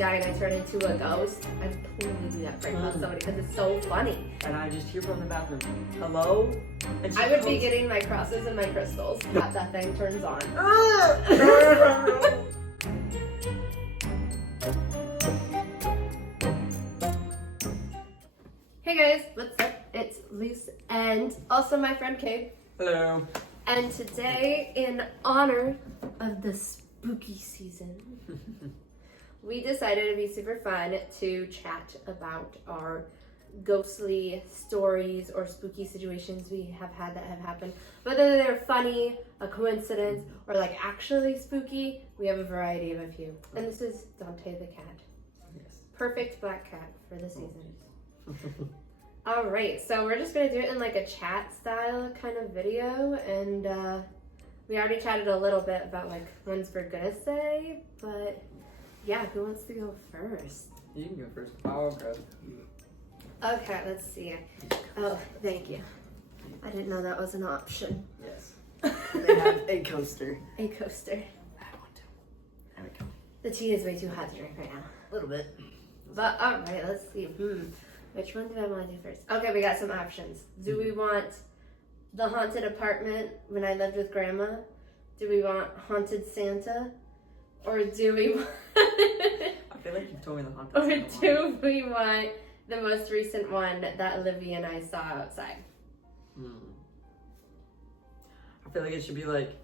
die and I turn into a ghost, I would totally do that prank on somebody because it's so funny. And I just hear from the bathroom, hello? And I would be getting my crosses and my crystals. That thing turns on. Hey guys, what's up? It's Lise and also my friend Cayde. Hello. And today, in honor of the spooky season, we decided it'd be super fun to chat about our ghostly stories or spooky situations we have had that have happened. Whether they're funny, a coincidence, or like actually spooky, we have a variety of a few. And this is Dante the cat. Yes. Perfect black cat for the season. All right, so we're just gonna do it in like a chat style kind of video, and we already chatted a little bit about like ones we're gonna say, but yeah, who wants to go first? You can go first. I'll go. Okay, let's see. Oh, thank you. I didn't know that was an option. Yes. They have a coaster. A coaster. I want to. There we go. The tea is way too hot to drink right now. A little bit. But all right, let's see. Which one do I want to do first? Okay, we got some options. Do we want the haunted apartment when I lived with Grandma? Do we want haunted Santa? Or do we want... I feel like you've told me the haunted Or Santa do we want the most recent one that Olivia and I saw outside? I feel like it should be like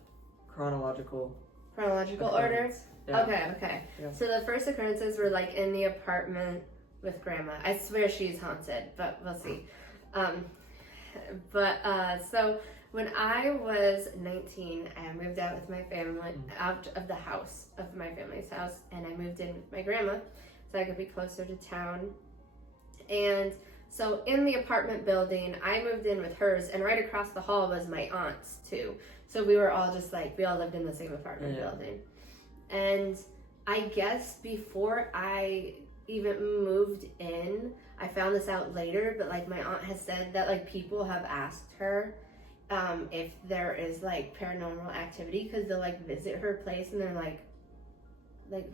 chronological order? Yeah. Okay. Yeah. So the first occurrences were like in the apartment with Grandma. I swear she's haunted, but we'll see. So when I was 19, I moved out with my family, out of the house of my family's house, and I moved in with my grandma so I could be closer to town. And so in the apartment building, I moved in with hers, and right across the hall was my aunt's too. So we were all just like, we all lived in the same apartment building. And I guess before I even moved in, I found this out later, but like my aunt has said that like people have asked her if there is like paranormal activity, because they'll like visit her place and they're like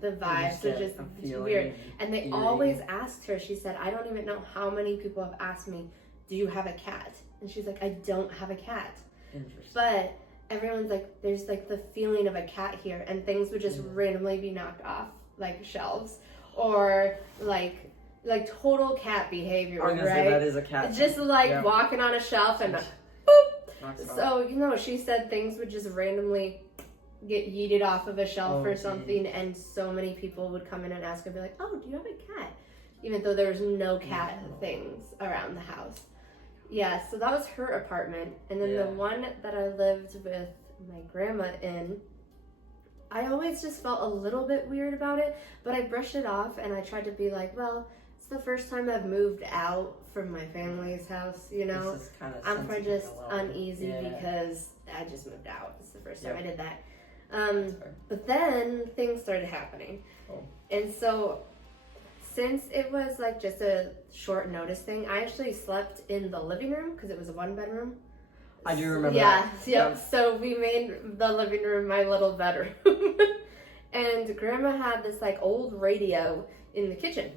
the vibes are just weird. And they always asked her, she said, I don't even know how many people have asked me, do you have a cat? And she's like, I don't have a cat. Interesting. But everyone's like, there's like the feeling of a cat here, and things would just randomly be knocked off like shelves, or like total cat behavior, I was gonna say that is a cat. Just like walking on a shelf and boop. So, she said things would just randomly get yeeted off of a shelf or something, and so many people would come in and ask and be like, oh, do you have a cat? Even though there was no cat things around the house. Yeah, so that was her apartment. And then the one that I lived with my grandma in, I always just felt a little bit weird about it, but I brushed it off and I tried to be like, well, it's the first time I've moved out from my family's house, I'm probably just uneasy because I just moved out. It's the first time I did that. But then things started happening. And so since it was like just a short notice thing, I actually slept in the living room because it was a 1-bedroom. I do remember that. Yeah. So we made the living room my little bedroom. And Grandma had this like old radio in the kitchen.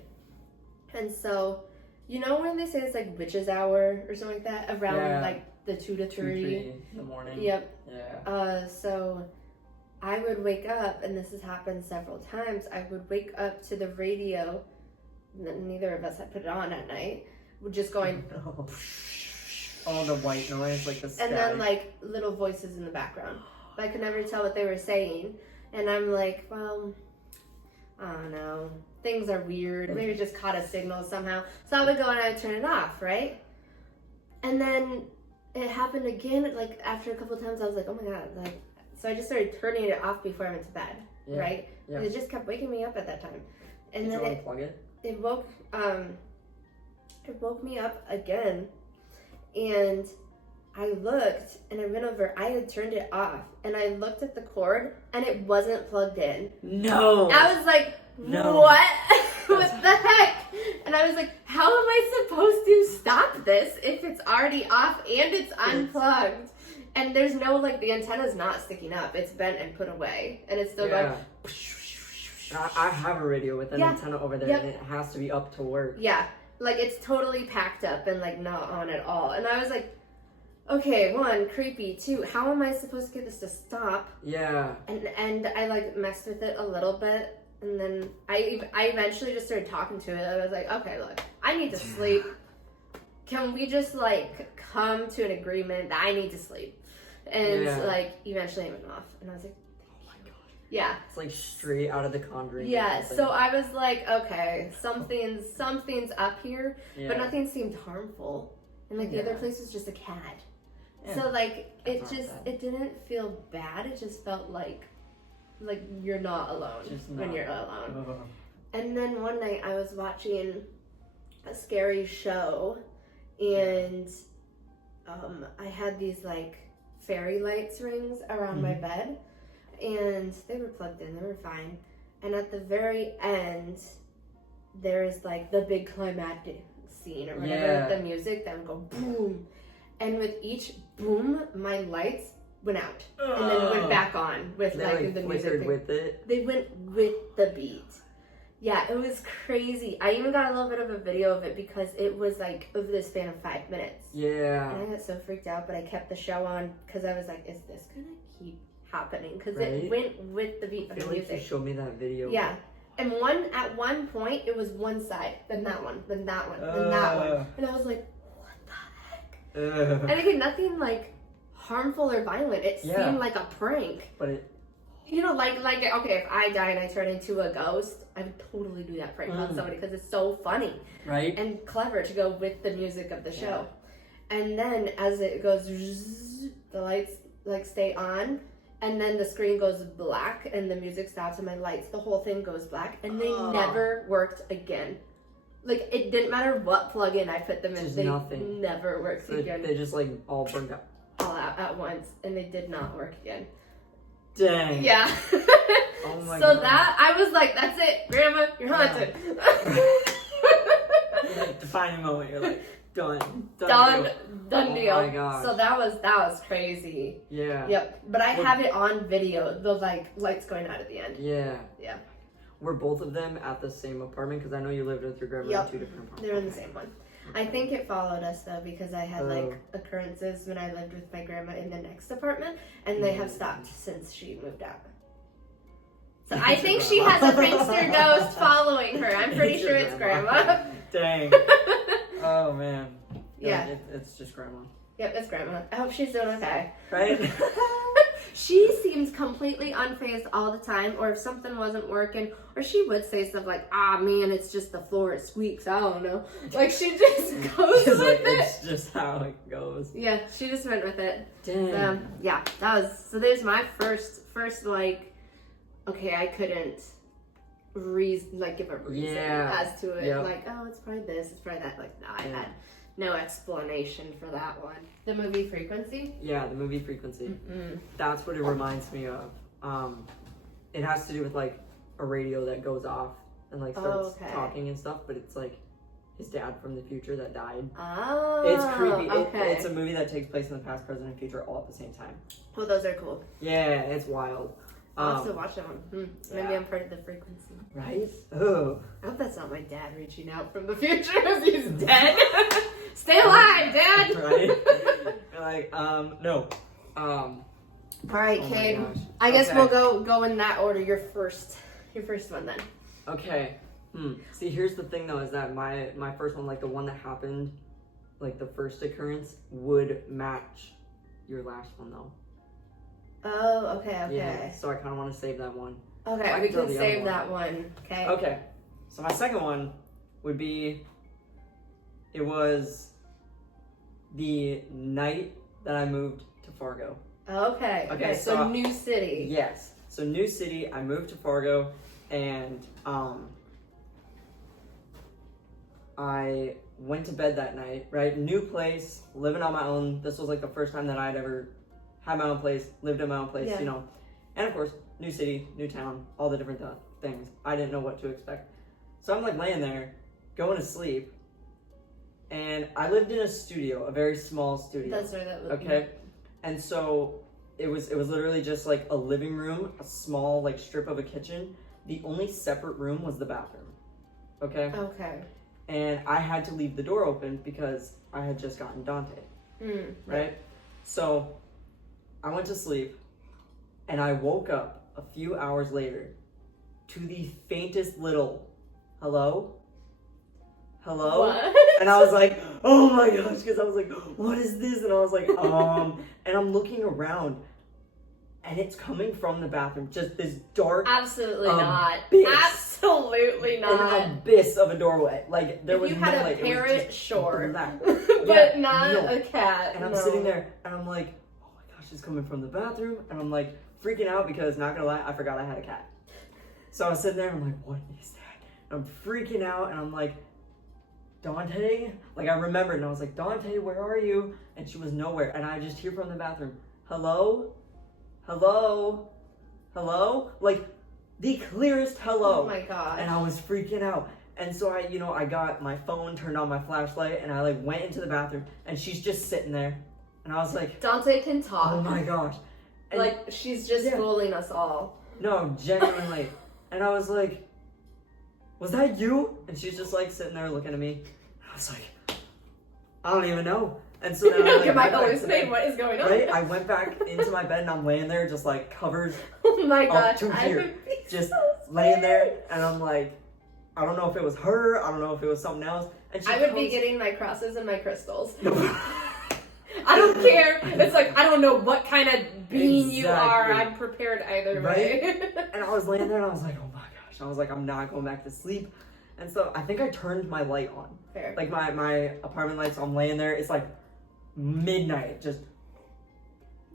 And so, when they say it's like witch's hour or something like that, around like the 2 to 3 in the morning. Yep. Yeah. So I would wake up, and this has happened several times, I would wake up to the radio, neither of us had put it on at night, just going all the white noise, like the static. And then like little voices in the background, but I could never tell what they were saying. And I'm like, well, I don't know, things are weird, maybe it just caught a signal somehow. So I would go and I would turn it off, right? And then it happened again, like after a couple of times I was like, oh my god, like, so I just started turning it off before I went to bed, right? Yeah. It just kept waking me up at that time. And Did then you unplug it? It woke me up again, and I looked and I went over, I had turned it off, and I looked at the cord and it wasn't plugged in. No. I was like, what? What the heck? And I was like, how am I supposed to stop this if it's already off and it's unplugged? And there's no, like, the antenna's not sticking up. It's bent and put away. And it's still going. I have a radio with an Yeah. antenna over there, Yep. and it has to be up to work. Yeah, like it's totally packed up and like not on at all. And I was like, okay, one, creepy. Two, how am I supposed to get this to stop? Yeah. And I like messed with it a little bit, and then I eventually just started talking to it. I was like, okay, look, I need to sleep. Can we just like come to an agreement that I need to sleep? And like eventually it went off, and I was like, Oh my god. yeah. It's like straight out of The Conjuring. Yeah, so I was like, okay, something's up here, Yeah. but nothing seemed harmful. And like the other Yeah. place was just a cat. Yeah. So like it That's just not bad. it didn't feel bad. It just felt like you're not alone Just when not. you're alone. Ugh. And then one night I was watching a scary show, and I had these like fairy lights rings around my bed, and they were plugged in, they were fine. And at the very end, there's like the big climactic scene or whatever, Yeah. the music that would go boom. And with each boom, my lights went out and then went back on with They like the music. flickered with it. They went with the beat. Yeah, it was crazy. I even got a little bit of a video of it because it was like over the span of 5 minutes. Yeah. And I got so freaked out, but I kept the show on because I was like, is this gonna keep happening? Because Right? it went with the beat I of the feel like you music. showed me that video. Yeah. And at one point, it was one side, then that one, then that one, then that one. And I was like, what the heck? And again, nothing like harmful or violent. It Yeah. seemed like a prank. But it. You know, like okay, if I die and I turn into a ghost, I would totally do that prank on somebody because it's so funny Right? and clever to go with the music of the show. And then as it goes, the lights like stay on, and then the screen goes black and the music stops and my lights, the whole thing goes black, and they never worked again. Like it didn't matter what plug-in I put them in, Just they nothing. never worked So again. they just like all burned up. All out at once, and they did not work again. Dang. Yeah. Oh my So god. that I was like, that's it, Grandma, you're haunted. You're like defining moment. You're like done. Done Oh deal. my gosh. So that was crazy. Yeah. Yep. But I Well- have it on video, the like lights going out at the end. Yeah. Yeah. Were both of them at the same apartment? Because I know you lived with your grandma Yep. in 2 different apartments. They're in the same one. I think it followed us though because I had like Oh. occurrences when I lived with my grandma in the next apartment, and they have stopped since she moved out. So I think she has a prankster ghost following her. I'm pretty It's sure your it's grandma. Dang. Oh man. Yeah. It's just grandma. Yep, it's grandma. I hope she's doing okay. Right? She seems completely unfazed all the time, or if something wasn't working, or she would say stuff like, ah man, it's just the floor, it squeaks, I don't know. Like she just goes She's with like, it. it's just how it goes. Yeah, she just went with it. Dang. Yeah, so there's my first like, okay, I couldn't give a reason Yeah. as to it. Yep. Like, oh, it's probably this, it's probably that. Like, no, I Yeah. had no explanation for that one. The movie Frequency? Yeah, the movie Frequency. Mm-mm. That's what it reminds me of. It has to do with like a radio that goes off and like starts Okay. talking and stuff, but it's like his dad from the future that died. Oh, It's creepy. Okay. It's a movie that takes place in the past, present, and future all at the same time. Well, those are cool. Yeah, it's wild. I'll have to watch that one. Maybe yeah. I'm part of the frequency. Right? Oh. I hope that's not my dad reaching out from the future as he's dead. Stay alive, Dad! Right? You're like, no. All right, Oh my Cayde. gosh. I guess Okay. we'll go in that order. Your first one then. Okay. See, here's the thing though, is that my first one, like the one that happened, like the first occurrence, would match your last one though. Oh, okay. Yeah. So I kind of want to save that one. Okay, I we can tell can the other save one. that one. Okay. Okay. So my second one would be, it was the night that I moved to Fargo. Okay. Okay, So so- new city. Yes. So new city, I moved to Fargo, and I went to bed that night, right? New place, living on my own. This was like the first time that I'd ever had my own place, lived in my own place, Yeah. you know. And of course, new city, new town, all the different things. I didn't know what to expect. So I'm like laying there, going to sleep, and I lived in a studio, a very small studio. That's where that was. Okay. And so it was literally just like a living room, a small like strip of a kitchen, The only separate room was the bathroom. Okay? Okay. And I had to leave the door open because I had just gotten Dante. Right? So I went to sleep and I woke up a few hours later to the faintest little hello? What? And I was like, oh my gosh, because I was like, what is this? And I was like, and I'm looking around and it's coming from the bathroom, just this dark Absolutely not. abyss. Absolutely not. An abyss of a doorway. Like there was if you no had a light. parrot, it was just sure. black. But Yeah, not no. a cat. And I'm no. sitting there and I'm like, oh my gosh, it's coming from the bathroom. And I'm like freaking out because, not gonna lie, I forgot I had a cat. So I was sitting there and I'm like, what is that? And I'm freaking out and I'm like, Dante? Like I remembered and I was like, Dante, where are you? And she was nowhere. And I just hear from the bathroom, hello? Hello? Hello? Like the clearest hello. Oh my gosh. And I was freaking out. And so I got my phone, turned on my flashlight, and I like went into the bathroom and she's just sitting there. And I was like, Dante can talk. oh my gosh. And like she's just fooling us all. no, genuinely. And I was like, was that you? And she's just like sitting there looking at me. I was like, I don't even know. And so then I like, am I went back to hallucinating? bed, What is going on? right? I went back into my bed and I'm laying there just like covered, Oh my gosh. to I here. would be just so laying there. scared. And I'm like, I don't know if it was her. I don't know if it was something else. And she I would be comes- getting my crosses and my crystals. I don't care. It's like, I don't know what kind of being you are. Exactly. I'm prepared either Right? way. And I was laying there and I was like, oh my gosh. I was like, I'm not going back to sleep. And so I think I turned my light on. Fair. Like my apartment light, so I'm laying there. It's like midnight,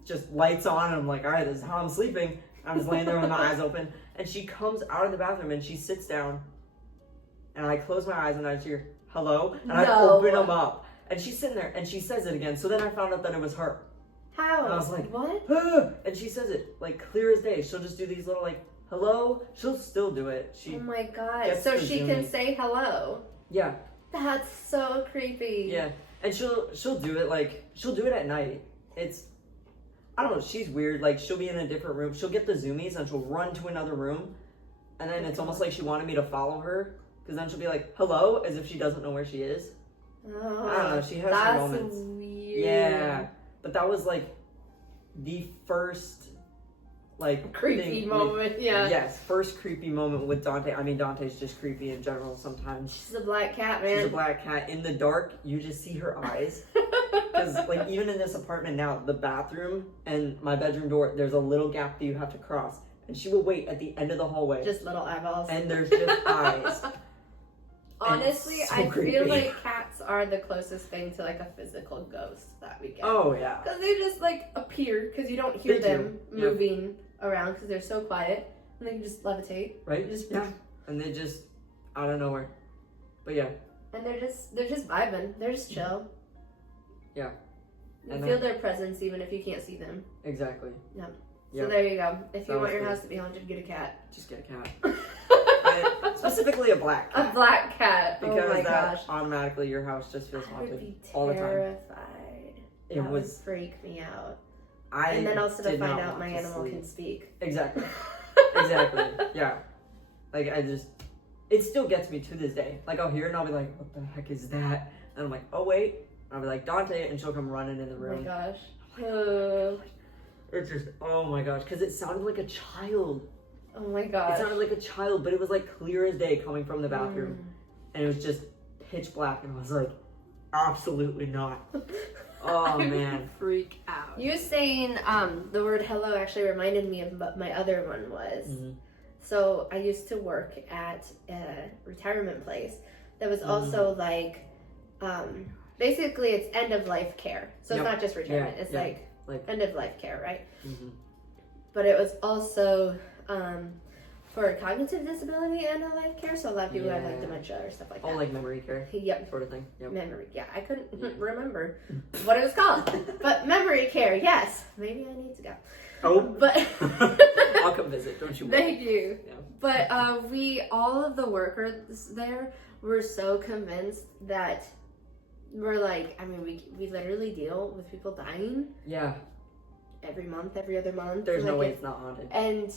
just lights on, and I'm like, all right, this is how I'm sleeping. I'm just laying there with my eyes open, and she comes out of the bathroom and she sits down, and I close my eyes and I hear hello, and I No. open them up, and she's sitting there and she says it again. So then I found out that it was her, How? and I was like, what? ah! And she says it like clear as day. She'll just do these little like hello. She'll still do it. She Oh my god. gets So the she zoom can in. say hello. yeah. That's so creepy. Yeah, and she'll do it like she'll do it at night. It's I don't know. She's weird. Like she'll be in a different room. She'll get the zoomies and she'll run to another room, and then it's almost like she wanted me to follow her because then she'll be like hello as if she doesn't know where she is. Oh, I don't know. She has that's some moments. weird. Yeah, but that was like the first like Creepy thing moment. Yeah. Yes, first creepy moment with Dante. I mean, Dante's just creepy in general sometimes. She's a black cat, man. She's a black cat. In the dark, you just see her eyes. Because, like, even in this apartment now, the bathroom and my bedroom door, there's a little gap that you have to cross. And she will wait at the end of the hallway. Just little eyeballs. And there's just eyes. Honestly, so I creepy. feel like cats are the closest thing to like a physical ghost that we get. Oh, yeah. Because they just like appear because you don't hear They do. them Yep. moving around because they're so quiet and they can just levitate. Right? Just Yeah. And they just, out of nowhere. But yeah. And they're just vibing. They're just chill. Yeah. You And feel their presence even if you can't see them. Exactly. So Yep. there you go. If you That want was your good. house to be haunted, get a cat. Just get a cat. And specifically a black A cat. black cat. Because oh my that gosh. automatically your house just feels I would haunted be all the time. terrified. It That was. would freak me out. I And then also to did find not out want my to animal sleep. can speak. Exactly. Exactly. Yeah. Like it still gets me to this day. Like I'll hear it and I'll be like, what the heck is that? And I'm like, oh wait. And I'll be like, Dante, and she'll come running in the Oh my room. gosh. It's just, oh my gosh, because it sounded like a child. Oh my It gosh. sounded like a child, but it was like clear as day coming from the bathroom. And it was just pitch black, and I was like, absolutely not. Oh I would man. freak out. You saying the word hello actually reminded me of what my other one was. Mm-hmm. So I used to work at a retirement place that was also like basically it's end of life care. So Yep. it's not just retirement. Yeah, It's yeah. like Like- end of life care, right? Mm-hmm. But it was also for cognitive disability end of life care. So a lot of people have like Yeah. dementia or stuff like Oh, that. like memory care Yep. sort of thing. Yep. Memory. Yeah, I couldn't Yeah. remember what it was called. But memory care, yes. Maybe I need to go. Oh. But I'll come visit, don't you worry. thank you. Yeah. But all of the workers there were so convinced that we're like, I mean, we literally deal with people dying Yeah. every month, every other month. There's no Like, way it's not haunted. And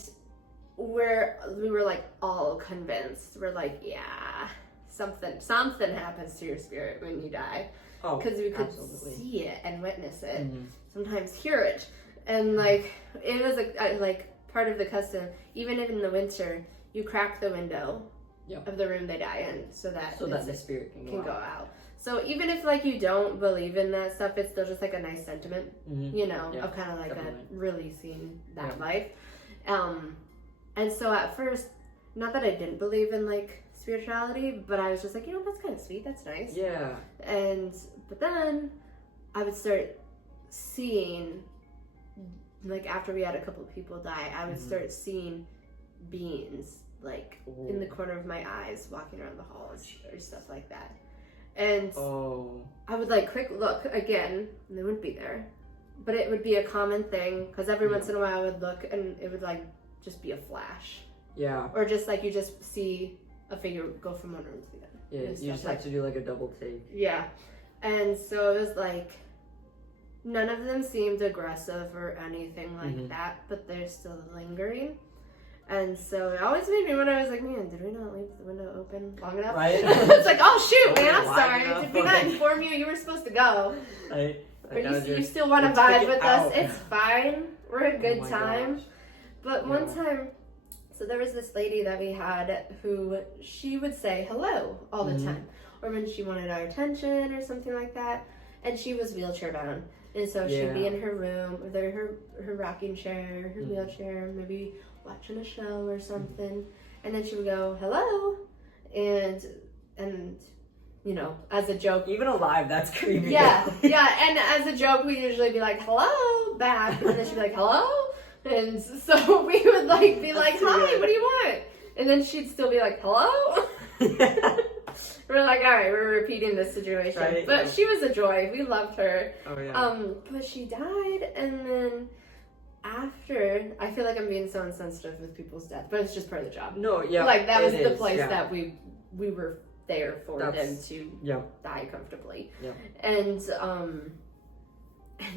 we were like all convinced. We're like, yeah, something happens to your spirit when you die. Oh, because we could absolutely. see it and witness it, Mhm. sometimes hear it, and like it was like part of the custom. Even if in the winter, you crack the window Yep. of the room they die in so that the spirit can go out. So even if like you don't believe in that stuff, it's still just like a nice sentiment, Mhm. you know, Yeah, of kind of like definitely. releasing that Yeah. life. And so at first, not that I didn't believe in like spirituality, but I was just like, you know, that's kind of sweet, that's nice. Yeah. But then I would start seeing, like after we had a couple of people die, I would Mhm. start seeing beings like Ooh. in the corner of my eyes walking around the halls or stuff like that. And I would like quick look again and they wouldn't be there. But it would be a common thing because every once in a while I would look and it would like just be a flash. Yeah. Or just like you just see a figure go from one room to the other. Yeah, and you just stuff have to do like a double take. Yeah. And so it was like, none of them seemed aggressive or anything like Mhm. that, but they're still lingering. And so it always made me wonder, I was like, man, did we not leave the window open long enough? Right. It's like, oh shoot, man, I'm Wide sorry. enough. Did we not inform you you were supposed to go? Right. But you still want to let's vibe kick it with us. out. It's fine. We're a good Oh my time. gosh. But one time, so there was this lady that we had who she would say hello all the Mhm. time. Or when she wanted our attention or something like that. And she was wheelchair bound. And so she'd be Yeah. in her room, with her rocking chair, her Mhm. wheelchair, maybe watching a show or something. And then she would go, hello. And you know, as a joke, Even alive, that's creepy. yeah. And as a joke, we usually be like, hello, back. And then she'd be like, hello. And so we would like be like, hi, what do you want? And then she'd still be like, hello. We're like, all right, we're repeating this situation. Right, But yeah. she was a joy. We loved her. Oh yeah. But she died, and then after, I feel like I'm being so insensitive with people's death, but it's just part of the job. No, yeah. Like that was it the is, place yeah. that we were there for them That's- to Yeah. die comfortably. Yeah. And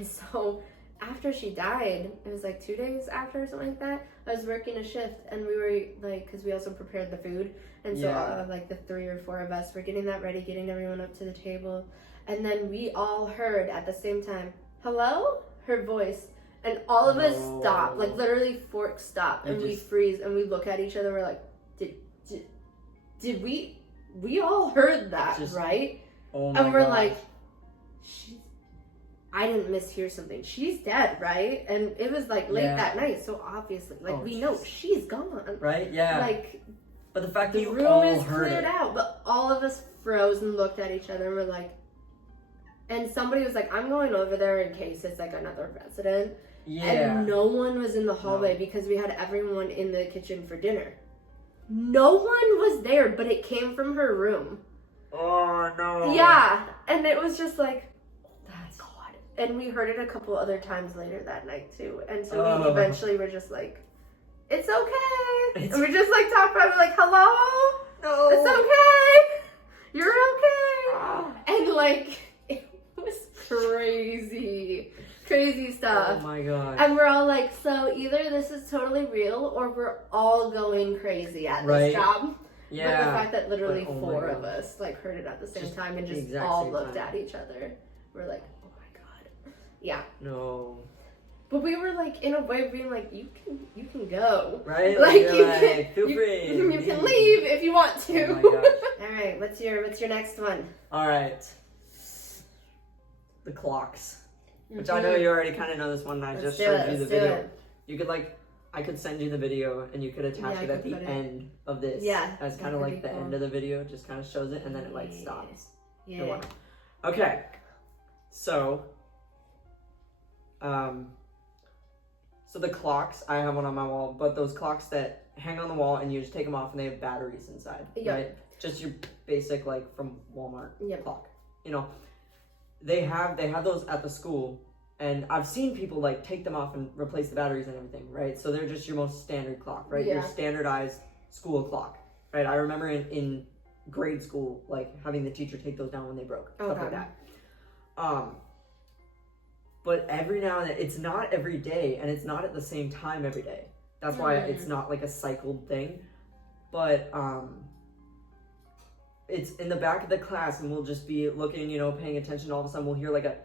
so after she died, it was like 2 days after or something like that, I was working a shift, and we were like, because we also prepared the food, and so Yeah. like the 3 or 4 of us were getting that ready, getting everyone up to the table, and then we all heard at the same time, hello, her voice, and all of us stop, like literally fork stop, and we freeze, and we look at each other, we're like, did we all heard that, right? Oh my And we're gosh. like, I didn't mishear something. She's dead, right? And it was like late that night, so obviously, like we know she's gone. Right? Yeah. Like, but the fact that the you room all is heard cleared it. out, but all of us froze and looked at each other and we're like, and somebody was like, I'm going over there in case it's like another resident. Yeah. And no one was in the hallway because we had everyone in the kitchen for dinner. No one was there, but it came from her room. Oh no. Yeah, and it was just like, that's God. And we heard it a couple other times later that night too. And so we eventually were just like, it's okay. And we just like talked about it, we're like, hello? No. It's okay. You're okay. And like, it was crazy. Crazy stuff. Oh my god. And we're all like, so either this is totally real or we're all going crazy at this job. Yeah. But the fact that literally But, oh my 4 of gosh. us like heard it at the same Just time and the just exact all same looked time. at each other. We're like, oh my god. Yeah. No. But we were like in a way of being like, you can go. Right? Like You're you like, can feel free. You can leave if you want to. Oh my gosh. Alright, what's your next one? Alright. The clocks. Which I know you already kind of know this one. I just showed you the video. You could like, I could send you the video and you could attach it at the end of this. Yeah. As kind of like the end of the video. Just kind of shows it and then it like stops. Yeah. Okay. So, so the clocks, I have one on my wall, but those clocks that hang on the wall and you just take them off and they have batteries inside, right? Just your basic like from Walmart clock. You know, they have those at the school, and I've seen people like take them off and replace the batteries and everything, right? So they're just your most standard clock, right? Your standardized school clock, right? I remember in grade school, like having the teacher take those down when they broke, stuff like that. But every now and then, it's not every day, and it's not at the same time every day. That's why it's not like a cycled thing. But it's in the back of the class, and we'll just be looking, you know, paying attention. All of a sudden, we'll hear like a,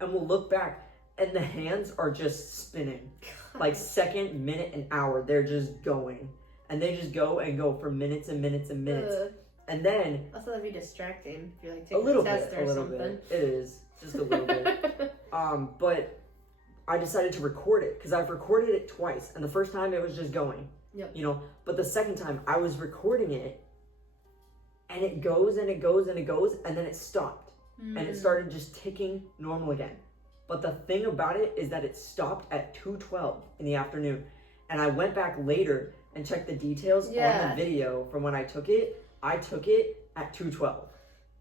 and we'll look back, and the hands are just spinning, like second, minute, and hour. They're just going, and they just go and go for minutes and minutes and minutes. And then also that'd be distracting if you're like a taking little a test bit, or a little something. bit. It is just a little bit. But I decided to record it because I've recorded it twice, and the first time it was just going. Yep. You know, but the second time I was recording it, and it goes and it goes and it goes, and then it stopped, and it started just ticking normal again. But the thing about it is that it stopped at 2:12 in the afternoon, and I went back later and checked the details on the video from when I took it. I took it at 2:12.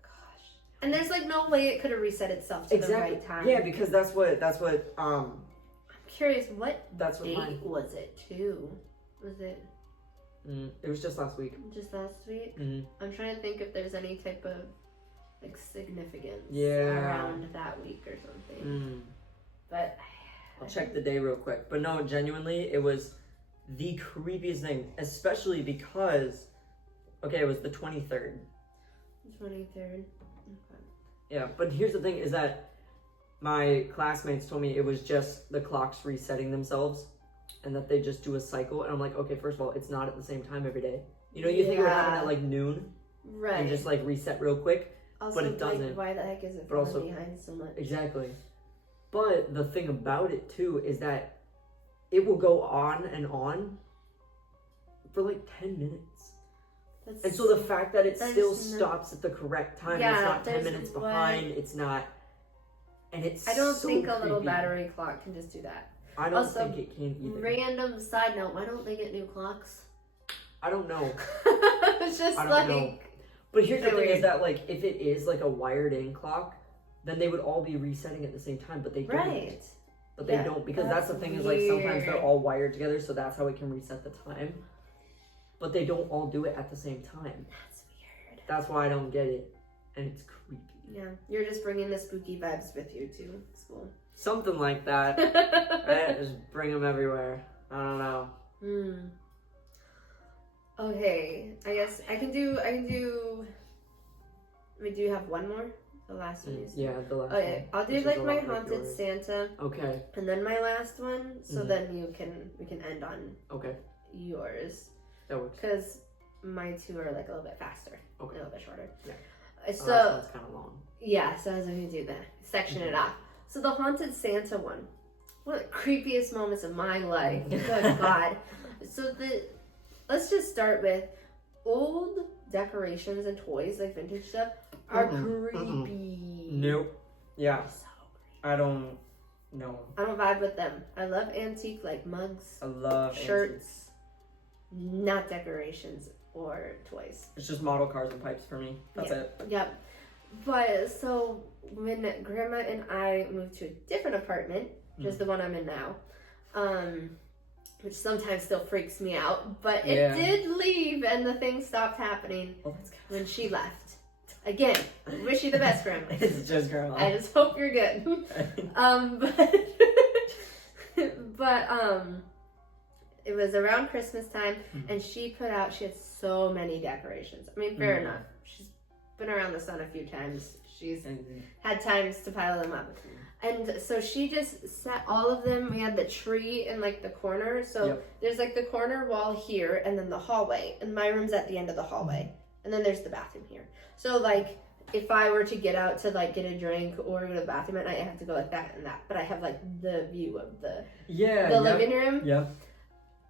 Gosh. And there's like no way it could have reset itself to the right time. Yeah, because that's what I'm curious, what that's what date was it too? Was it it was just last week. just last week? Mm-hmm. I'm trying to think if there's any type of like significance around that week or something. But I'll check the day real quick. But no, genuinely, it was the creepiest thing, especially because, okay, it was the 23rd. 23rd. Okay. Yeah, but here's the thing is that my classmates told me it was just the clocks resetting themselves and that they just do a cycle. And I'm like, okay, first of all, it's not at the same time every day. You know, you think it would happen at like noon and just like reset real quick, also, but it doesn't. Like, why the heck is it But also- falling behind so much? Exactly. But the thing about it too is that it will go on and on for like 10 minutes. And so the fact that it still stops at the correct time, it's not 10 minutes behind, it's not, and it's I don't so think a little creepy. battery clock can just do that. I don't Also, think it can either. Random side note, why don't they get new clocks? I don't know. It's just I don't like know. But here's the so thing weird. is that like if it is like a wired in clock, then they would all be resetting at the same time, but they don't. right. But they don't, because that's the thing is like sometimes they're all wired together, so that's how it can reset the time. But they don't all do it at the same time. That's weird. That's why I don't get it, and it's creepy. Yeah, you're just bringing the spooky vibes with you to school. Something like that. Right? Just bring them everywhere. I don't know. Okay, I guess I can do. Wait, do you have one more? The last one. Yeah, the last Okay, one. I'll do Which is like a my lot haunted yours. Santa, Okay. and then my last one. So then we can end on Okay. yours, That works. because my two are like a little bit faster, Okay. a little bit shorter. Yeah. So That one's kind of long. yeah, so I was going to do that, section it off. So the haunted Santa one, one of the creepiest moments of my life. Good God. So let's just start with old decorations and toys, like vintage stuff, are creepy. Nope. Yeah. So creepy. I don't know. I don't vibe with them. I love antique, like mugs, I love shirts, antiques. not decorations or toys. It's just model cars and pipes for me. That's it. Yep. But so when Grandma and I moved to a different apartment, which is the one I'm in now, which sometimes still freaks me out, but it did leave and the thing stopped happening when she left. Again, wish you the best, Grandma. It's just Grandma. I just hope you're good. But it was around Christmas time, and she had so many decorations. I mean, fair enough. She's been around the sun a few times. She's had times to pile them up. And so she just set all of them. We had the tree in like the corner. So there's like the corner wall here, and then the hallway. And my room's at the end of the hallway. And then there's the bathroom here. So like if I were to get out to like get a drink or go to the bathroom at night, I have to go like that and that. But I have like the view of the living room. Yeah.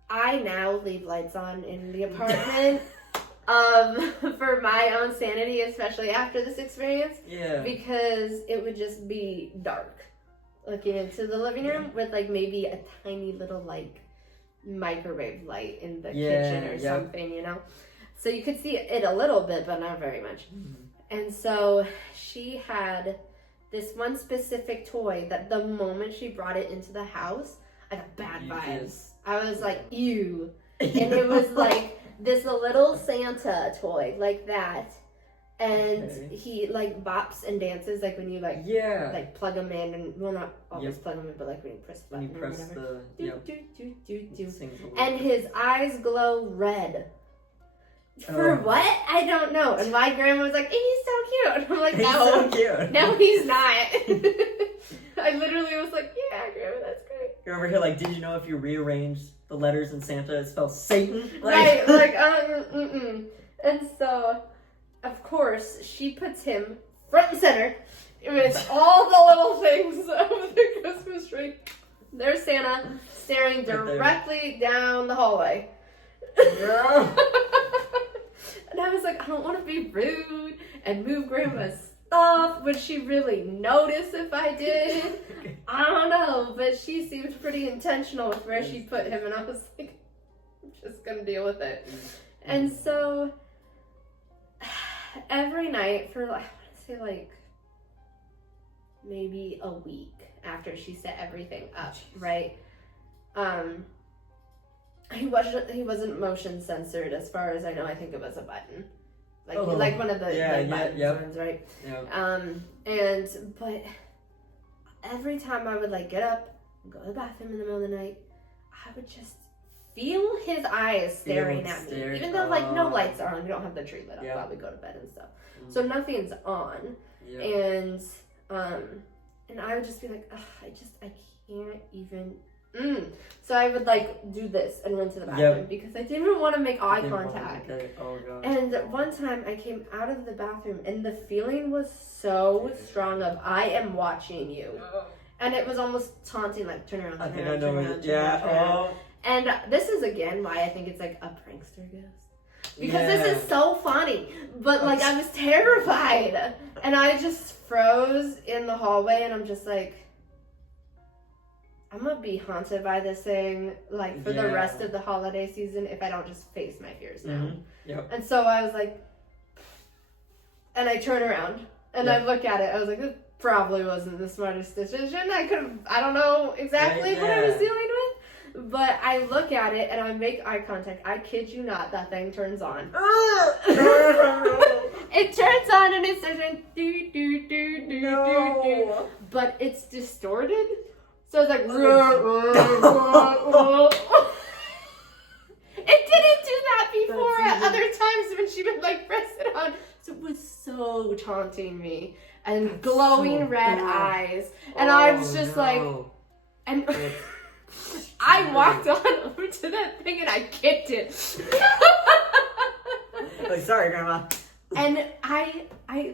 I now leave lights on in the apartment for my own sanity, especially after this experience. Yeah. Because it would just be dark looking into the living room with like maybe a tiny little like microwave light in the kitchen or something, you know? So you could see it a little bit, but not very much. And so she had this one specific toy that the moment she brought it into the house, I got bad vibes. I was like, ew. And it was like this little Santa toy like that. And he like bops and dances like when you like plug him in, and well, not always plug him in, but like when you press the button or whatever. And his eyes glow red. For what? I don't know. And my grandma was like, he's so cute. And I'm like, no, so cute. No, he's not. I literally was like, yeah, grandma, that's great. You're over here like, did you know if you rearrange the letters in Santa, it spells Satan? Right, like, And so, of course, she puts him front and center with all the little things of the Christmas tree. There's Santa staring directly down the hallway. Yeah. And I was like, I don't want to be rude and move grandma's stuff. Would she really notice if I did? I don't know, but she seemed pretty intentional with where she put him, and I was like, I'm just gonna deal with it. And so every night for, I want to say like maybe a week after she set everything up, right? He wasn't motion censored as far as I know. I think it was a button. Like one of the buttons, right? Yeah. But every time I would like get up and go to the bathroom in the middle of the night, I would just feel his eyes staring at me. Even though like no lights are on, we don't have the tree lit up while we go to bed and stuff. So nothing's on. Yeah. And I would just be like, I can't even. So I would like do this and run to the bathroom because I didn't want to make eye contact. Oh god. And one time I came out of the bathroom and the feeling was so strong of I am watching you. And it was almost taunting, like turn around, turn around. And this is again why I think it's like a prankster ghost. Because this is so funny. But like I was terrified. And I just froze in the hallway and I'm just like, I'm gonna be haunted by this thing like for the rest of the holiday season if I don't just face my fears now. Mm-hmm. Yep. And so I was like, and I turn around and I look at it. I was like, this probably wasn't the smartest decision. I don't know exactly what I was dealing with, but I look at it and I make eye contact. I kid you not, that thing turns on. It turns on and it starts going do do do do do do, but it's distorted. So it's like, it didn't do that before at other times when she would like press it on. So it was so taunting me and glowing red eyes. And I was just like, and I walked on over to that thing and I kicked it. Like, sorry, Grandma. And I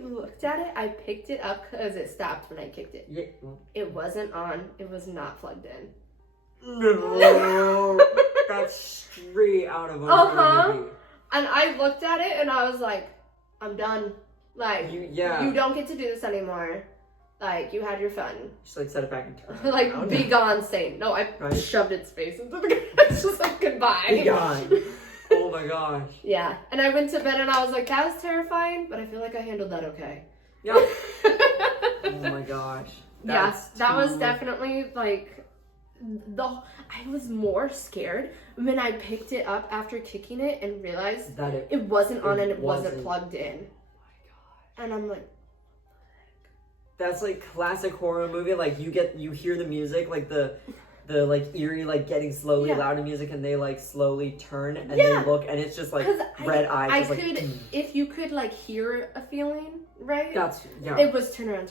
looked at it, I picked it up because it stopped when I kicked it. Yeah. It wasn't on, it was not plugged in. No, that's straight out of a movie. And I looked at it and I was like, I'm done. Like, you don't get to do this anymore. Like, you had your fun. Just like set it back and turn it like, around. Be gone, Saint. No, I shoved its face into the grass. Just like, goodbye. Be gone. Oh my gosh. Yeah. And I went to bed and I was like, that was terrifying, but I feel like I handled that okay. Yeah. Oh my gosh. That was definitely like I was more scared when I picked it up after kicking it and realized that it wasn't on and it wasn't plugged in. Oh my gosh. And I'm like, that's like classic horror movie. Like you hear the music, like the like eerie, like getting slowly louder music, and they like slowly turn and they look, and it's just like red eyes. If you could like hear a feeling, right? It was turn around,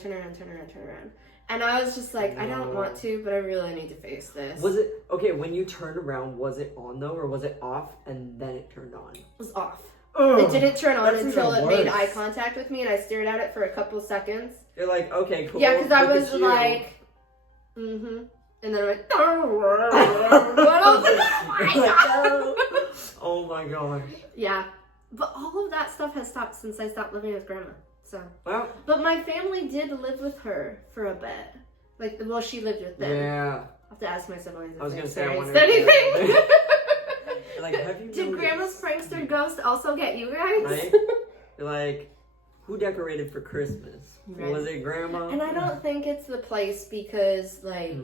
and I was just like, I don't want to, but I really need to face this. Was it okay when you turned around? Was it on though, or was it off and then it turned on? It was off. It didn't turn on until it made eye contact with me, and I stared at it for a couple seconds. You're like, okay, cool. Yeah, because I was like, and then I went, oh my gosh. Yeah. But all of that stuff has stopped since I stopped living with Grandma. So. Well. But my family did live with her for a bit. Like, well, she lived with them. Yeah. I'll have to ask my siblings if they experienced anything. Like, have you did Grandma's prankster ghost also get you guys? Right? You're like, who decorated for Christmas? Right. Was it Grandma? And I don't think it's the place because, like,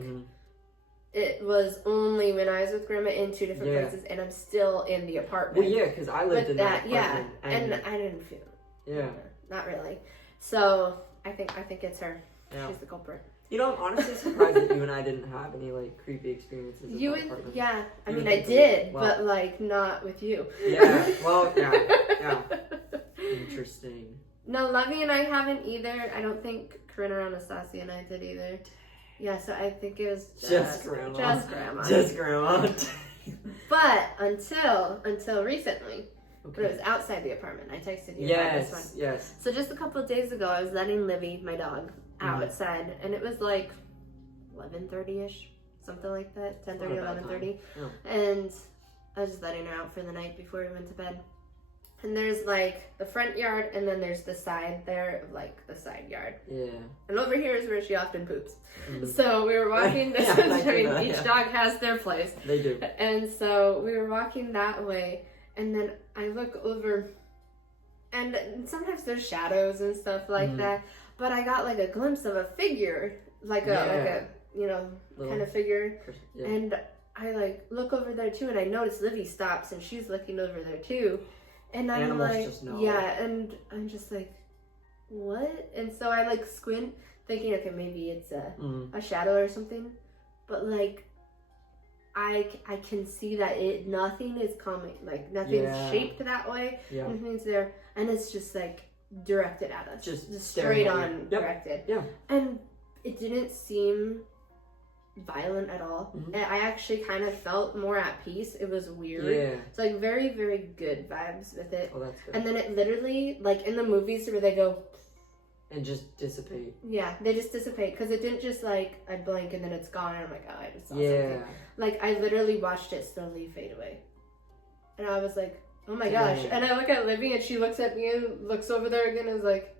it was only when I was with Grandma in two different places, and I'm still in the apartment. Well, yeah, because I lived in that apartment. And I didn't feel it. Yeah. not really. So I think it's her. Yeah. She's the culprit. You know, I'm honestly surprised that you and I didn't have any like creepy experiences. In You that and apartment. yeah, I You mean and I me. did, Well- but like not with you. Yeah. Well, yeah. Interesting. No, Lovey and I haven't either. I don't think Corinna or Anastasia and I did either. Yeah, so I think it was Just grandma. Just grandma. Just grandma. But until recently, when it Okay. was outside the apartment, I texted you about this one. Yes. Yes. So just a couple of days ago, I was letting Livy, my dog, outside, and it was like 11:30ish, something like that, 10:30, Not a bad 11:30, time. and I was just letting her out for the night before we went to bed. And there's like the front yard, and then there's the side there, like the side yard. Yeah. And over here is where she often poops. Mhm. So we were walking this Yeah, I mean, that, each yeah. dog has their place. They do. And so we were walking that way, and then I look over, and sometimes there's shadows and stuff like Mhm. that, but I got like a glimpse of a figure, like a Little kind of figure, Yeah. and I like look over there too, and I notice Livy stops, and she's looking over there too, and I'm Animals like, just know. yeah, and I'm just like, what? And so I like squint, thinking, okay, maybe it's a shadow or something, but like I can see that nothing is coming, like nothing's Yeah. shaped that way, Yeah. nothing's there, and it's just like directed at us, Just straight staring at on you. Yep. directed. Yeah. And it didn't seem violent at all. Mhm. And I actually kind of felt more at peace. It was weird. Yeah. It's like very, very good vibes with it. Oh, that's good. And then it literally, like in the movies where they go, And just dissipate. yeah, they just dissipate. Because it didn't just like, I blink and then it's gone. And I'm like, oh, I just saw Yeah. something. Like I literally watched it slowly fade away. And I was like, oh my Dang. gosh. And I look at Livy and she looks at me and looks over there again and is like,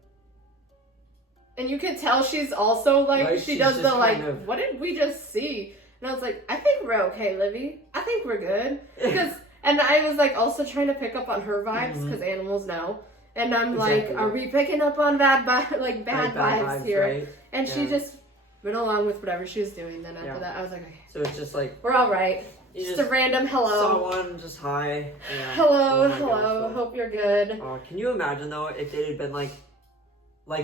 and you can tell she's also like, Right, she she's does the just like, kind of- what did we just see? And I was like, I think we're okay, Livy. I think we're good. Because, and I was like also trying to pick up on her vibes because animals know. And I'm Exactly. like, are we picking up on bad vibes here? Right? And she Yeah. just went along with whatever she was doing. Then after Yeah. that, I was like, okay, So it's just like we're all right. you Just a random hello. saw one, just hi. Yeah. Hello, Oh my hello. gosh. Hope you're good. Can you imagine though if it had been like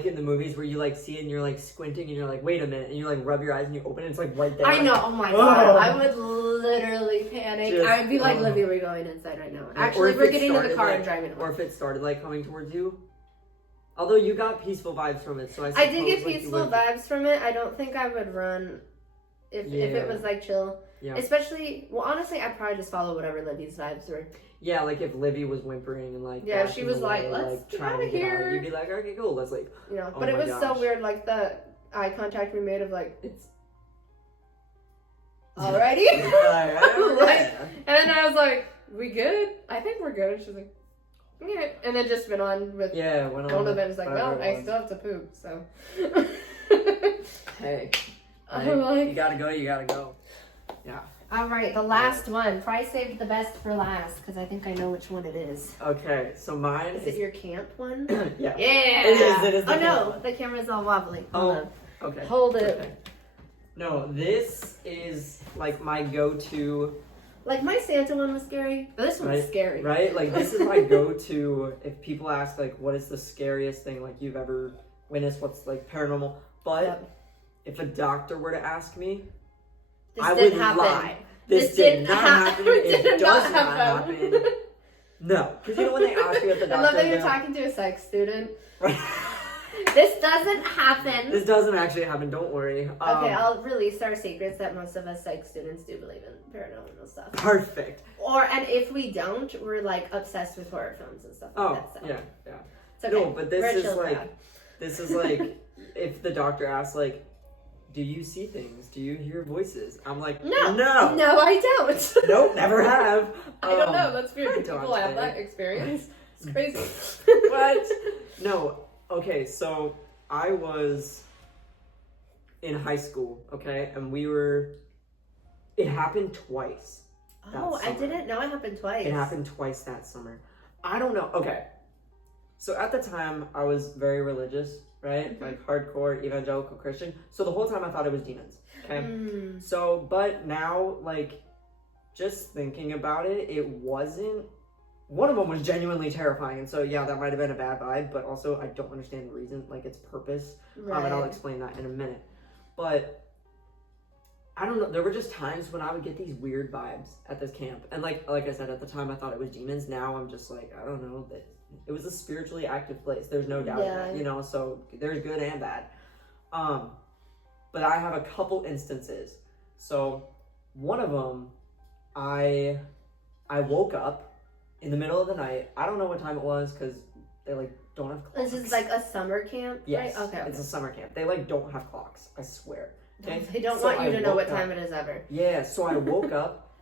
in the movies where you like see it and you're like squinting and you're like, wait a minute, and you like rub your eyes and you open it, it's like right there. I know. Oh my god, I would literally panic. Just- I'd be like, oh. Livy, we're going inside right now. Yeah, or Actually, if we're it getting in the started, car like- and driving home. Or if it started like coming towards you. Although you got peaceful vibes from it, so I I suppose, did get like, you peaceful would- vibes from it. I don't think I would run if Yeah. it was like chill. Yeah. Especially, well, honestly, I'd probably just follow whatever Livy's vibes were. Yeah, like if Livy was whimpering and like Yeah, backing she was like, away, "Let's get trying outta to get out, here." you'd be like, okay, cool, let's like, You know, Oh but it my was so gosh. weird, like the eye contact we made of like, it's alrighty. Like, And then I was like, we good? I think we're good. And she's like, yeah. And then just went on with yeah, went on. one of them was like, whatever well, it I was. still have to poop, so. Hey, I'm like, you gotta go, you gotta go. Yeah. all right, the last one. Probably saved the best for last because I think I know which one it is. Okay, so mine Is it your camp one? yeah. Yeah. It is the oh camp no, one. the camera's all wobbly. Oh. Hold on. Okay. Hold it. Okay. No, this is like my go-to, Like my Santa one was scary, but this one's Right, scary. right? Like this is my go-to if people ask like what is the scariest thing like you've ever witnessed, what's like paranormal. But Yep. if a doctor were to ask me, This I didn't would happen. this did didn't not happen. Did It not does not happen. No, because you know when they ask you at the I doctor, love that you're they're- talking to a psych student. Right. This doesn't happen. This doesn't actually happen. Don't worry. Okay, I'll release our secrets that most of us psych students do believe in paranormal stuff. Perfect. And if we don't, we're like obsessed with horror films and stuff like Oh, that. So. yeah, yeah. It's okay. No, but this We're a is chill like, crowd. this is like, if the doctor asks like, do you see things? Do you hear voices? I'm like, No, no, no, I don't. nope, never have. I don't know. That's weird. I Do people don't have either. that experience? It's crazy. What? No. Okay, so I was in high school, okay, and it happened twice. Oh, I summer. didn't know it happened twice. It happened twice that summer. I don't know. Okay. So at the time, I was very religious, right? Mhm. Like hardcore evangelical Christian. So the whole time I thought it was demons. Okay. Mm. So, but now, like, just thinking about it, it wasn't one of them was genuinely terrifying, and so yeah, that might have been a bad vibe, but also I don't understand the reason, like its purpose, Right. and I'll explain that in a minute. But I don't know, there were just times when I would get these weird vibes at this camp, and like I said, at the time I thought it was demons. Now I'm just like, I don't know, that it was a spiritually active place. There's no doubt in that, you know. So there's good and bad. But I have a couple instances. So one of them, I woke up in the middle of the night. I don't know what time it was because they like don't have clocks. This is like a summer camp, yes, right? Okay. It's a summer camp. They like don't have clocks. I swear. Okay. They don't want you to know what time it is ever. Yeah. So I woke up,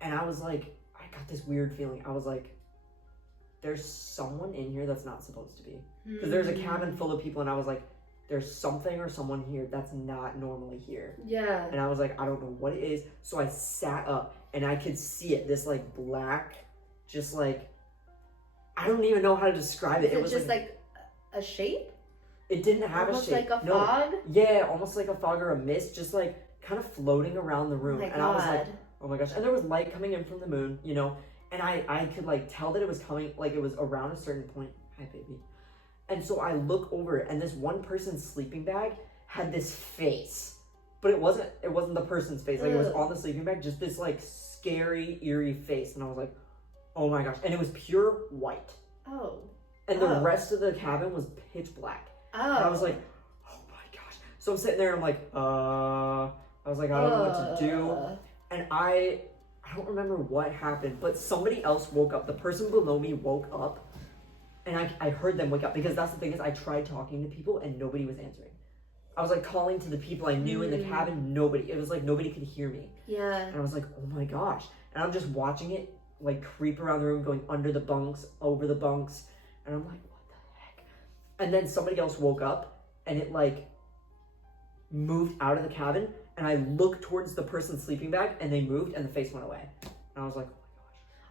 and I was like, I got this weird feeling. I was like, there's someone in here that's not supposed to be, because there's a cabin full of people, and I was like, there's something or someone here that's not normally here. Yeah. And I was like, I don't know what it is. So I sat up, and I could see it, this like black, just like, I don't even know how to describe it. Is it was just like a shape? It didn't have almost a shape. Like a fog? Yeah, almost like a fog or a mist, just like kind of floating around the room. Oh my and God. I was like, oh my gosh. And there was light coming in from the moon, you know, and I could like tell that it was coming, like it was around a certain point. Hi, baby. And so I look over, and this one person's sleeping bag had this face, but it wasn't the person's face. Like, it was on the sleeping bag, just this like scary, eerie face. And I was like, oh my gosh. And it was pure white. Oh. And the rest of the cabin was pitch black. Oh. And I was like, oh my gosh. So I'm sitting there, I'm like, I was like, I don't know what to do. And I don't remember what happened, but somebody else woke up. The person below me woke up, and I heard them wake up, because that's the thing is, I tried talking to people and nobody was answering. I was like calling to the people I knew in the cabin, nobody. It was like nobody could hear me. Yeah. And I was like, oh my gosh. And I'm just watching it like creep around the room, going under the bunks, over the bunks. And I'm like, what the heck? And then somebody else woke up, and it like moved out of the cabin, and I looked towards the person's sleeping bag, and they moved, and the face went away. And I was like,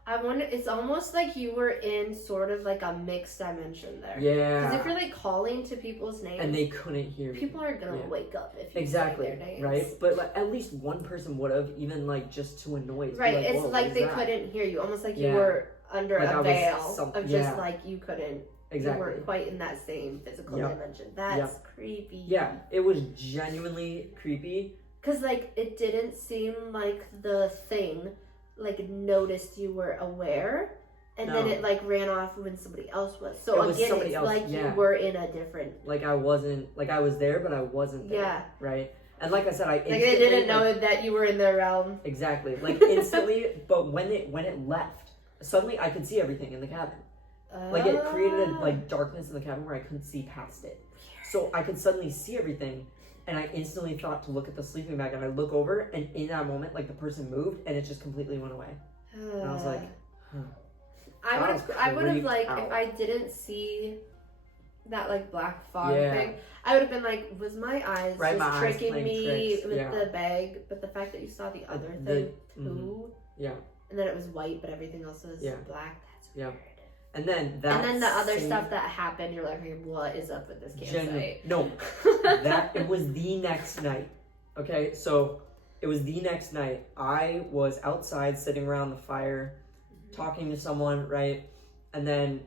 I wonder, it's almost like you were in sort of like a mixed dimension there. yeah. Because if you're like calling to people's names, and they couldn't hear me. people aren't gonna wake up if you exactly say their names. Right, but like, at least one person would have, even like just to annoy. Right, like, it's like they that? couldn't hear you, almost like you Yeah. were under Like I a was veil of just yeah. like you couldn't. Exactly. You weren't quite in that same physical Yep. dimension. That's creepy. Yeah, it was genuinely creepy. Because, like, it didn't seem like the thing, like, noticed you were aware. And then it, like, ran off when somebody else was. So, It was again, somebody it's else, like yeah. you were in a different... Like I wasn't, like I was there, but I wasn't there. Yeah. Right? And like I said, I Like, they didn't know that you were in their realm. Exactly. Like, instantly, but when it left, suddenly I could see everything in the cabin. Like, it created a, like, darkness in the cabin where I couldn't see past it. So I could suddenly see everything, and I instantly thought to look at the sleeping bag, and I look over, and in that moment, like, the person moved, and it just completely went away. And I was like, huh. I would have like, out. if I didn't see that, like, black fog Yeah. thing, I would have been like, was my eyes Right, just my eyes tricking playing me tricks, with yeah. the bag? But the fact that you saw the other thing, too, Yeah. and then it was white, but everything else was Yeah. black, that's Yeah. weird. And then that. And then the other stuff that happened, you're like, hey, what is up with this campsite? No, it was the next night. Okay, so it was the next night. I was outside sitting around the fire, talking to someone, right? And then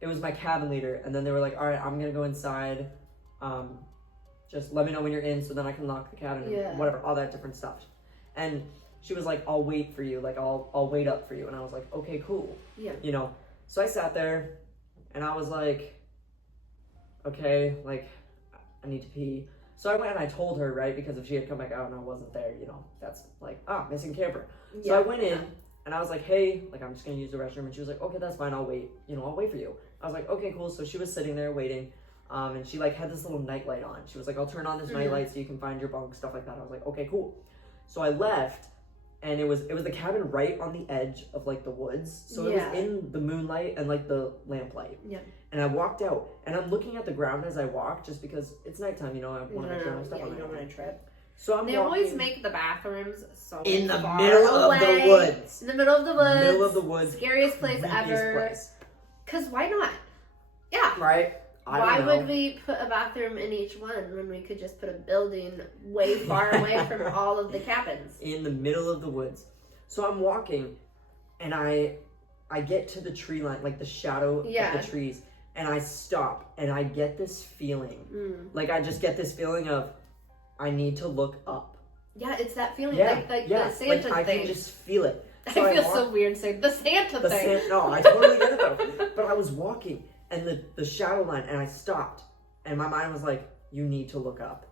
it was my cabin leader, and then they were like, all right, I'm gonna go inside. Just let me know when you're in, so then I can lock the cabin, and whatever, all that different stuff. And she was like, I'll wait for you, like I'll wait up for you. And I was like, okay, cool. Yeah. You know, so I sat there, and I was like, okay, like, I need to pee. So I went and I told her, right, because if she had come back out and I wasn't there, you know, that's like, missing camper. So I went in, and I was like, hey, like, I'm just gonna use the restroom. And she was like, okay, that's fine, I'll wait. You know, I'll wait for you. I was like, okay, cool. So she was sitting there waiting, and she like had this little nightlight on. She was like, I'll turn on this nightlight so you can find your bunk, stuff like that. I was like, okay, cool. So I left, and it was the cabin right on the edge of like the woods. So it was in the moonlight and like the lamplight. Yeah. And I walked out, and I'm looking at the ground as I walk, just because it's nighttime, you know, I want to make sure my stuff on you don't there. want to trip. So I'm They walking always make the bathrooms so in the far middle away. of the woods. In the middle of the woods. Middle of the woods. Scariest place creepiest ever. place. Because why not? Yeah. Right? Why would we put a bathroom in each one when we could just put a building way far away from all of the cabins? In the middle of the woods. So I'm walking, and I I get to the tree line, like the shadow of the trees, and I stop, and I get this feeling. Like, I just get this feeling of, I need to look up. Yeah, it's that feeling, like the Santa like, I thing. can just feel it. So I feel so weird saying the Santa thing. No, I totally get it though. But I was walking, and the shadow line, and I stopped, and my mind was like, you need to look up.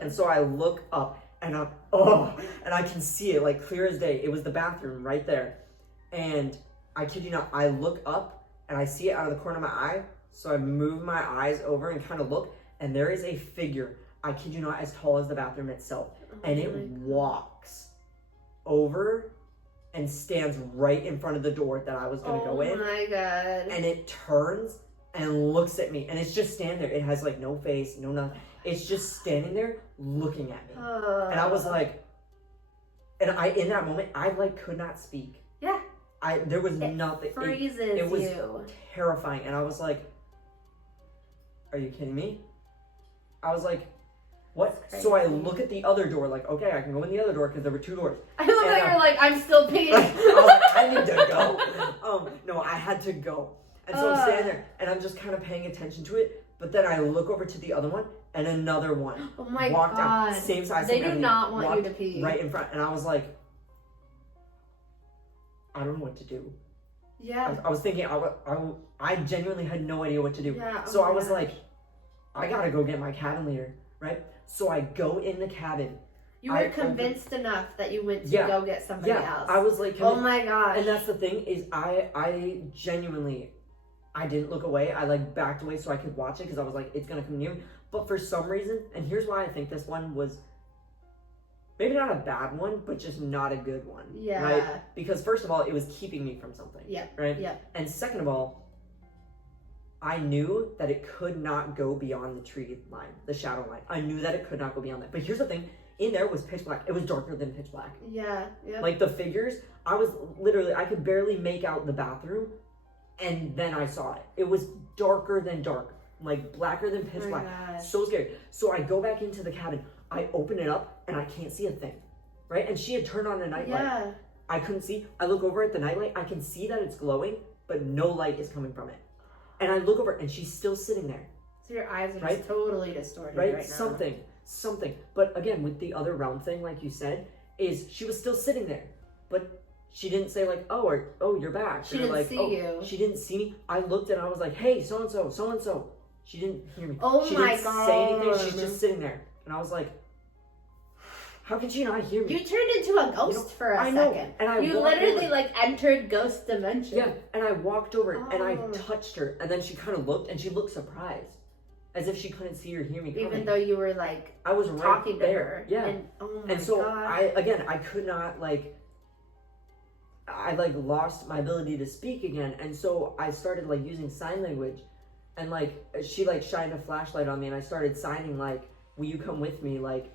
And so I look up, and and I can see it like clear as day. It was the bathroom right there. And I kid you not, I look up, and I see it out of the corner of my eye. So I move my eyes over and kind of look, and there is a figure, I kid you not, as tall as the bathroom itself. And it walks over and stands right in front of the door that I was going to go in. Oh my God. And it turns and looks at me. And it's just standing there. It has like no face, no nothing. It's just standing there looking at me. And I was like, and in that moment, I like could not speak. Yeah. There was nothing. Freezes it was you. Terrifying. And I was like, are you kidding me? I was like, what? So I look at the other door, like, okay, I can go in the other door because there were 2 doors. I love that you're like, I'm still peeing. I was like, I need to go. No, I had to go. And so I'm standing there, and I'm just kind of paying attention to it. But then I look over to the other one, and another one walked out, same size. They do not want you to pee. Right in front. And I was like, I don't know what to do. Yeah. I was thinking, I genuinely had no idea what to do. Yeah. So I was like, I gotta go get my cabin leader, right? So I go in the cabin. You were convinced enough that you went to go get somebody else. I was like, oh my gosh. And that's the thing is, I genuinely, I didn't look away. I like backed away so I could watch it because I was like, it's gonna come near me. But for some reason, and here's why I think this one was maybe not a bad one, but just not a good one. Yeah. Right? Because first of all, it was keeping me from something. Yeah. Right? Yeah. And second of all, I knew that it could not go beyond the tree line, the shadow line. I knew that it could not go beyond that. But here's the thing, in there was pitch black. It was darker than pitch black. Yeah. Like the figures, I could barely make out the bathroom, and then I saw it. It was darker than dark, like blacker than pitch black. Gosh. So scary. So I go back into the cabin, I open it up, and I can't see a thing, right? And she had turned on a nightlight. Yeah. I couldn't see. I look over at the nightlight, I can see that it's glowing, but no light is coming from it. And I look over, and she's still sitting there. So your eyes are just totally distorted right now. Something. But again, with the other realm thing, like you said, is she was still sitting there. But she didn't say like, oh, you're back. She didn't see you. She didn't see me. I looked and I was like, hey, so-and-so. She didn't hear me. Oh she my didn't God. say anything. She's just sitting there. And I was like, how could she not hear me? You turned into a ghost for a second. And you literally like entered ghost dimension. Yeah, and I walked over and I touched her, and then she kind of looked, and she looked surprised, as if she couldn't see or hear me coming. Even though you were like I was talking right to her. Yeah. And, and so I could not I lost my ability to speak again, and so I started like using sign language, and like she like shined a flashlight on me, and I started signing like, will you come with me? Like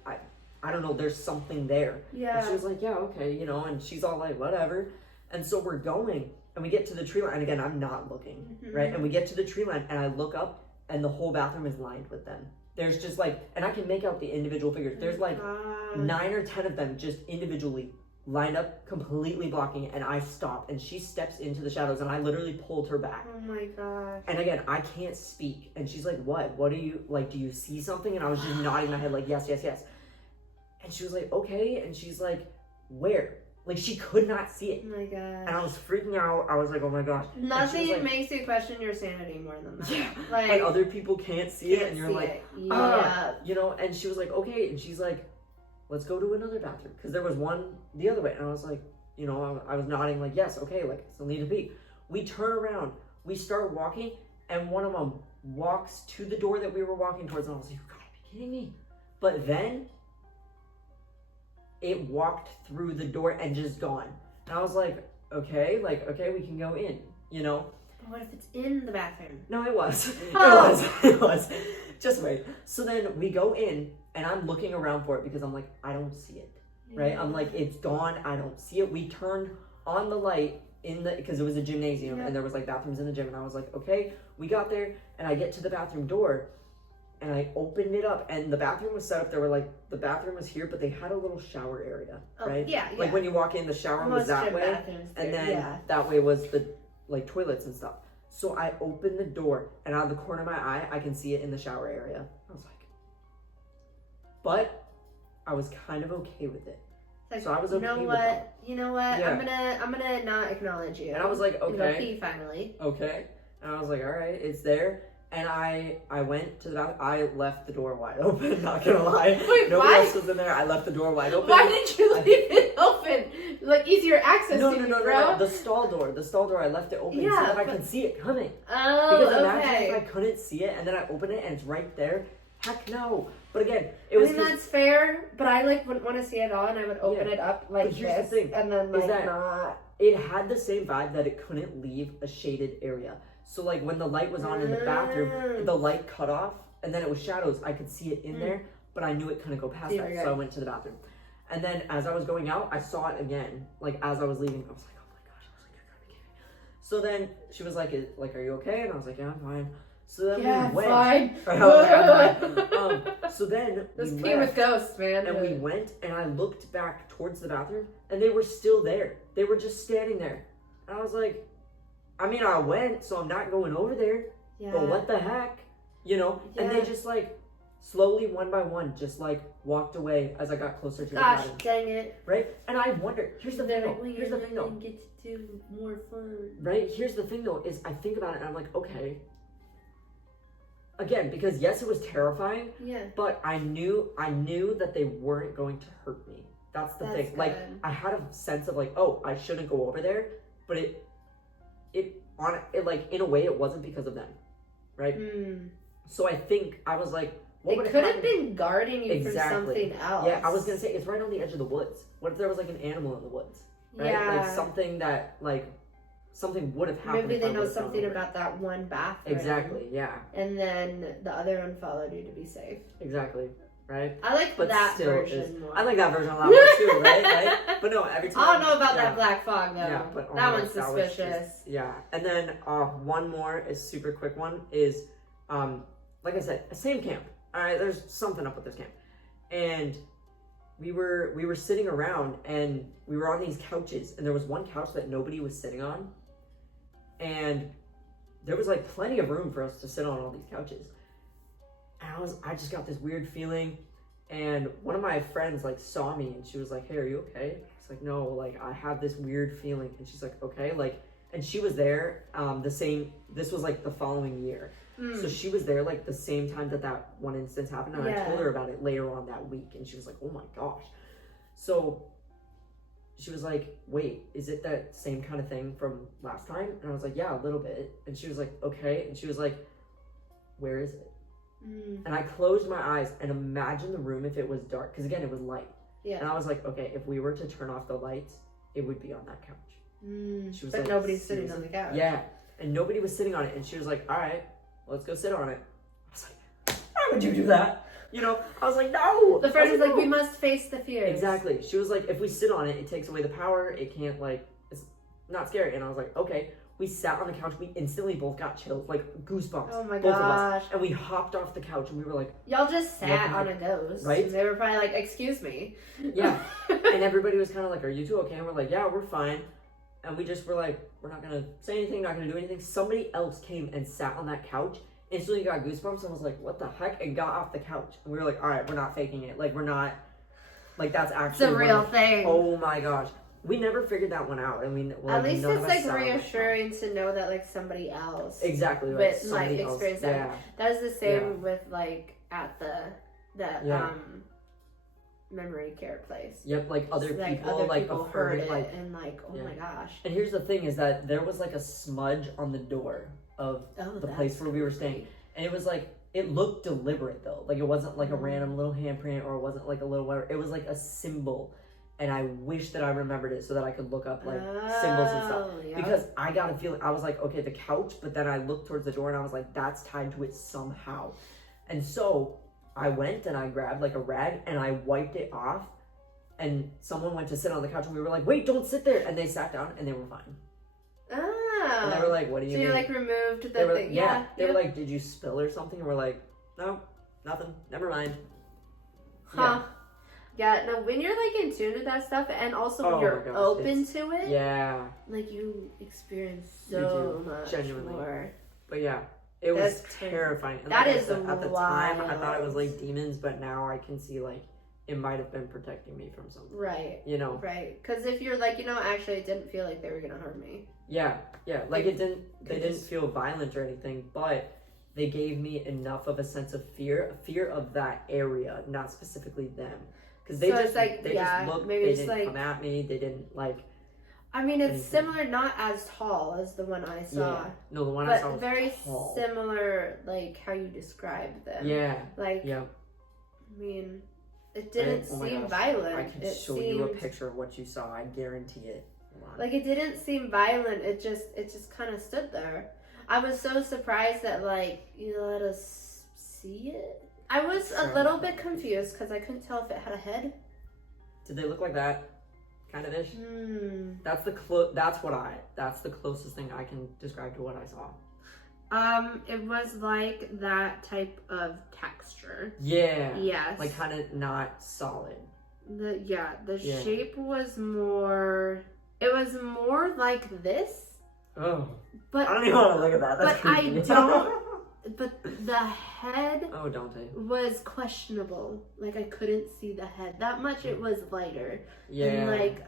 I don't know, there's something there. Yeah. And she was like, yeah, okay, and she's all like, whatever. And so we're going, and we get to the tree line, and again, I'm not looking, right? And we get to the tree line, and I look up, and the whole bathroom is lined with them. There's just like, and I can make out the individual figures. There's like 9 or 10 of them just individually lined up, completely blocking it, and I stop, and she steps into the shadows, and I literally pulled her back. Oh my gosh. And again, I can't speak, and she's like, what do you, like, do you see something? And I was just nodding my head like, yes. And she was like, okay, and she's like, where? Like, she could not see it. Oh my gosh. And I was freaking out. I was like, oh my gosh. Nothing makes you question your sanity more than that. Yeah. Like other people can't see it, and you're like, yeah. And she was like, okay, and she's like, let's go to another bathroom, because there was one the other way, and I was like, I was nodding like, yes, okay, like, I still need to pee. We turn around, we start walking, and one of them walks to the door that we were walking towards, and I was like, you gotta be kidding me. But then it walked through the door and just gone, and I was like, okay, we can go in, But what if it's in the bathroom? No, it was. Oh. It was. Just wait. So then we go in, and I'm looking around for it because I'm like, I don't see it, right? I'm like, it's gone. I don't see it. We turned on the light because it was a gymnasium, and there was like bathrooms in the gym, and I was like, okay. We got there, and I get to the bathroom door, and I opened it up, and the bathroom was set up. There were like, the bathroom was here, but they had a little shower area, right? Yeah. Like when you walk in, the shower was that way, and then that way was the like toilets and stuff. So I open the door, and out of the corner of my eye, I can see it in the shower area. I was like, but I was kind of okay with it. Like, so I was okay you know with what? that. You know what? Yeah. I'm gonna not acknowledge you. And I was like, I'm gonna okay. pee finally. Okay. And I was like, all right, it's there. And I went to the bathroom. I left the door wide open, not gonna lie. Wait, Nobody why? else was in there. I left the door wide open. Why did you leave it open? Like, easier access No, to no, you, no, bro. no, no. The stall door, I left it open so that I could see it coming. Oh, Because imagine okay. if I couldn't see it and then I open it and it's right there. Heck no. But again, it was. I mean, that's fair, but I like wouldn't want to see it all, and I would open it up like But here's this, the thing, and then is like that not. It had the same vibe that it couldn't leave a shaded area. So like when the light was on in the bathroom, the light cut off, and then it was shadows. I could see it in there, but I knew it couldn't go past that, so I went to the bathroom. And then as I was going out, I saw it again. Like as I was leaving, I was like, oh my gosh! I was like, you're gonna be kidding me. So then she was like, are you okay? And I was like, yeah, I'm fine. So then we went. Fine. I was like, I'm fine. So then This we pee with left, ghosts, man. and we went, and I looked back towards the bathroom, and they were still there. They were just standing there. And I was like, I mean, I went, so I'm not going over there. Yeah. But what the heck? You know? Yeah. And they just like slowly, one by one, just like walked away as I got closer to the Gosh, bathroom. dang it. Right? And I wonder, here's the thing though. Here's the thing though. Get to do more fun. Right? Here's the thing though, is I think about it and I'm like, okay. Again, because yes, it was terrifying. Yeah. But I knew that they weren't going to hurt me. That's the thing. Good. Like I had a sense of like, oh, I shouldn't go over there, but it like in a way it wasn't because of them, right? So I think I was like, what would it could have been guarding you from something else. Yeah, I was gonna say it's right on the edge of the woods. What if there was like an animal in the woods, right? Yeah. Like something that like something would have happened. Maybe if they I know would've gone something over. about that one bathroom. Exactly. Yeah. And then the other one followed you to be safe. Exactly. Right. I like But that still version more. I like that version a lot more too, right? Right? But no, every time. I don't know about that black fog though. Yeah, but that oh, one's that was suspicious. just- yeah, and then one more is super quick one is, like I said, a same camp. All right, there's something up with this camp, and we were sitting around and we were on these couches, and there was one couch that nobody was sitting on, and there was like plenty of room for us to sit on all these couches. And I just got this weird feeling, and one of my friends like saw me and she was like, hey, are you okay? I was like, no, like I have this weird feeling. And she's like, okay, like, and she was there this was like the following year. So she was there like the same time that one instance happened, and I told her about it later on that week, and she was like, oh my gosh. So she was like, wait, is it that same kind of thing from last time? And I was like, yeah, a little bit. And she was like, okay. And she was like, where is it? And I closed my eyes and imagined the room if it was dark, because again, it was light. Yeah. And I was like, okay, if we were to turn off the lights, it would be on that couch. She was but like, nobody's sitting on the couch. Yeah, and nobody was sitting on it. And she was like, all right, let's go sit on it. I was like, why would you do that? You know, I was like, no. The friend was like, no. we must face the fears. Exactly. She was like, if we sit on it, it takes away the power. It can't it's not scary. And I was like, okay. We sat on the couch. We instantly both got chills, like goosebumps. Oh my both gosh. of us. And we hopped off the couch and we were like, y'all just sat on a ghost. Right? And they were probably like, excuse me. Yeah. And everybody was kind of like, are you two okay? And we're like, yeah, we're fine. And we just were like, we're not going to say anything, not going to do anything. Somebody else came and sat on that couch, instantly got goosebumps, and was like, what the heck? And got off the couch. And we were like, all right, we're not faking it. Like, we're not, like, that's actually it's a real thing. Oh my gosh. We never figured that one out. I mean, at least it's like reassuring to know that like somebody else exactly right. with like experience that. Yeah. That was the same with like at the memory care place. Yep, like other people heard it like, and like, oh my gosh. And here's the thing is that there was like a smudge on the door of the place where we were staying. And it was like, it looked deliberate though. Like it wasn't like a random little handprint, or it wasn't like a little whatever. It was like a symbol. And I wish that I remembered it so that I could look up like symbols and stuff. Yep. Because I got a feeling, I was like, okay, the couch, but then I looked towards the door and I was like, that's tied to it somehow. And so I went and I grabbed like a rag and I wiped it off, and someone went to sit on the couch and we were like, wait, don't sit there. And they sat down and they were fine. Oh. And they were like, what do you mean? So you like removed the thing. Yeah. They were like, did you spill or something? And we're like, no, nothing. Never mind. Huh. Yeah, no, when you're like in tune with that stuff, and also when Oh you're my gosh, open to it, Yeah. like you experience You so do, much genuinely. more. But yeah, it was That's crazy. terrifying. And That like I is said, at the time, I thought it was wild. like demons, but now I can see like it might have been protecting me from something. Right. You know? Right. Because if you're like, actually, it didn't feel like they were gonna harm me. Yeah, yeah. Like They they didn't feel violent or anything, but they gave me enough of a sense of fear of that area, not specifically them. Because they So just it's like, they yeah, just looked, maybe they just didn't like- come at me, they didn't like. I mean, it's anything. similar, not as tall as the one I saw, Yeah. No, the one I saw but was very tall. similar, like how you described them. Yeah. Like, Yeah. I mean, it didn't Oh my seem gosh. violent. I can It show you a seemed- picture of what you saw. I guarantee it. Hold on. Like, it didn't seem violent. It just kind of stood there. I was so surprised that, like, you let us see it. I was a little bit confused because I couldn't tell if it had a head. Did they look like that? Kind of ish. That's the that's the closest thing I can describe to what I saw. It was like that type of texture. Yeah. Yes. Like kind of not solid. The Yeah. shape was more. It was more like this, Oh. but I don't even want to look at that. That's but I creepy. don't- but the head Oh, don't they? was questionable. Like I couldn't see the head that much. It was lighter. Yeah. And like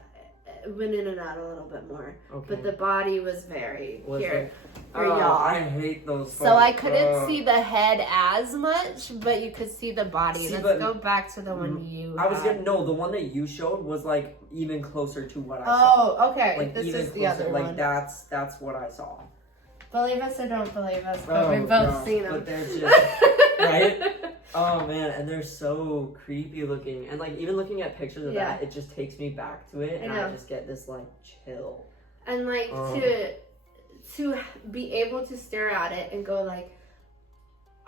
it went in and out a little bit more. Okay. But the body was very Was here. it? For Oh, y'all. I hate those. So I photos. couldn't Oh. see the head as much, but you could see the body. See, Let's but- go back to the one you I was had. gonna no. The one that you showed was like even closer to what I saw. Oh, okay. Like This even is the closer. other Like one. that's what I saw. Believe us or don't believe us, but Oh, we've both no, seen them. but they're just right. Oh man, and they're so creepy looking. And like even looking at pictures of Yeah. that, it just takes me back to it, and I know. I just get this like chill. And like Oh. to be able to stare at it and go like,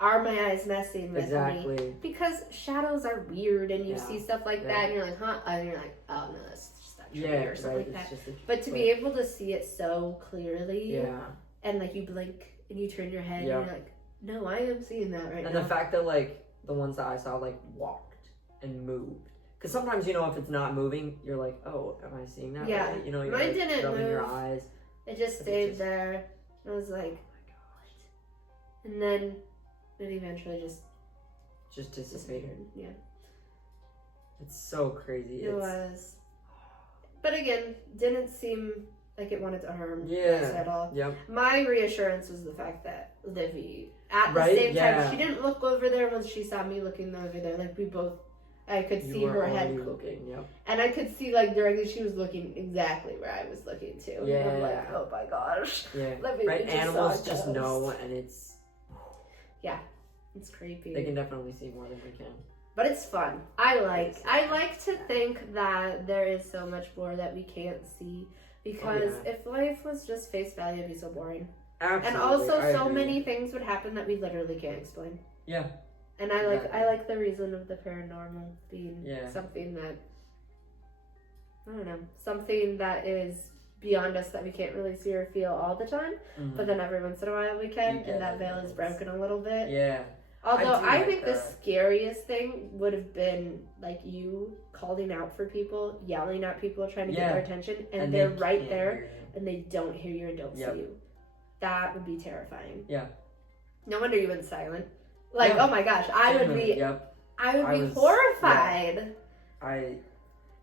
are my eyes messing with me? Exactly. Because shadows are weird, and you Yeah. see stuff like Yeah. that, and you're like, huh? And you're like, oh no, that's just that tree Yeah, or something right. like that. It's just a, But to be able to see it so clearly, yeah. and like you blink and you turn your head, Yeah. and you're like, no, I am seeing that right And now. the fact that like the ones that I saw like walked and moved. Because sometimes if it's not moving, you're like, oh, am I seeing that? Yeah. Right? You're Mine like, didn't rubbing your move. eyes. It just But it stayed just- there. I was like, and then it eventually Just dissipated. Yeah, It's so crazy. it was. But again, didn't seem like it wanted to harm Yeah. us at all. Yep. My reassurance was the fact that Livy, at the Right? same Yeah. time, she didn't look over there when she saw me looking over there. Like we both, I could You see were her head, already looking. Yep. and I could see like directly she was looking exactly where I was looking to. And I'm like, Yeah. oh my gosh, Yeah. Livy, Right. we just Animals saw a just ghost. know, and it's It's creepy. they can definitely see more than we can. But it's fun. I like to think that there is so much more that we can't see, because Oh, yeah. if life was just face value, it'd be so boring. Absolutely. And also I so agree. many things would happen that we literally can't explain. Yeah. And I Exactly. like the reason of the paranormal being Yeah. something that, I don't know, something that is beyond us that we can't really see or feel all the time, Mhm. but then every once in a while we can, You get and that it. veil is broken a little bit. Yeah. Although I do I like think the that. scariest thing would have been like you calling out for people, yelling at people, trying to get Yeah. their attention, and they they're right can't there hear you. and they don't hear you and don't Yep. see you. That would be terrifying. Yeah. No wonder you went silent. Like, Yeah. oh my gosh, I would be Yep. I would I be was- horrified.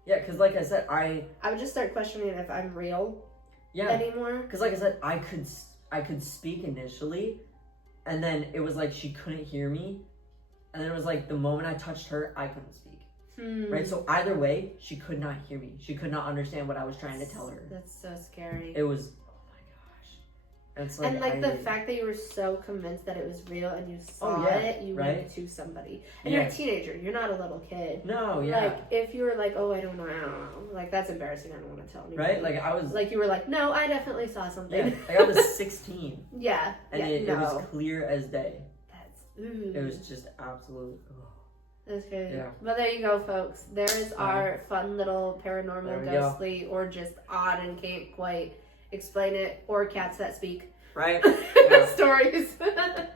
Because like I said, I would just start questioning if I'm real yeah. anymore. Because like I said, I could speak initially, and then it was like she couldn't hear me, and then it was like the moment I touched her, I couldn't speak. Right. So either way, she could not hear me. She could not understand what I was trying to tell her. That's so scary. It was, oh my gosh. It's like And like the fact that you were so convinced that it was real and you saw yeah, it, you right? went to somebody. And you're a teenager, you're not a little kid. No, yeah. Like if you were like, oh, I don't know, like that's embarrassing. I don't want to tell anybody. Right. Like I was. Like you were like, no, I definitely saw something. Yeah. Like I was 16, Yeah. and yeah, it no. was clear as day. That's ooh. It was just absolute. That's crazy. Yeah. But there you go, folks. There is our fun little There paranormal, we go. ghostly, or just odd and can't quite explain it, or cats that speak Right. Yeah. stories.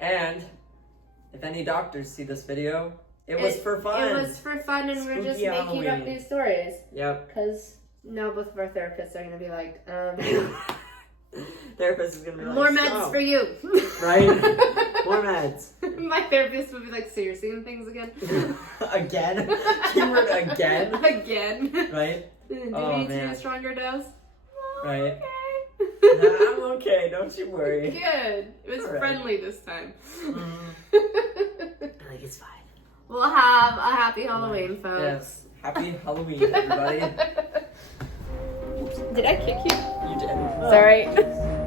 And if any doctors see this video, It was for fun. It was for fun, and we're just Spooky making up Halloween. these stories. Yep. Because now both of our therapists are going to be like, Therapist is gonna be like, more meds so, for you. right? More meds. My therapist would be like, so you're seeing things again? Again? Keyword again? Again. Right? Do you Oh, need to do man. a stronger dose? Right. Okay. Nah, I'm okay, don't you worry. Good. It was All right. friendly this time. I think it's fine. We'll have a happy Halloween, folks. Yes. Happy Halloween, everybody. Did I kick you? You did. Sorry.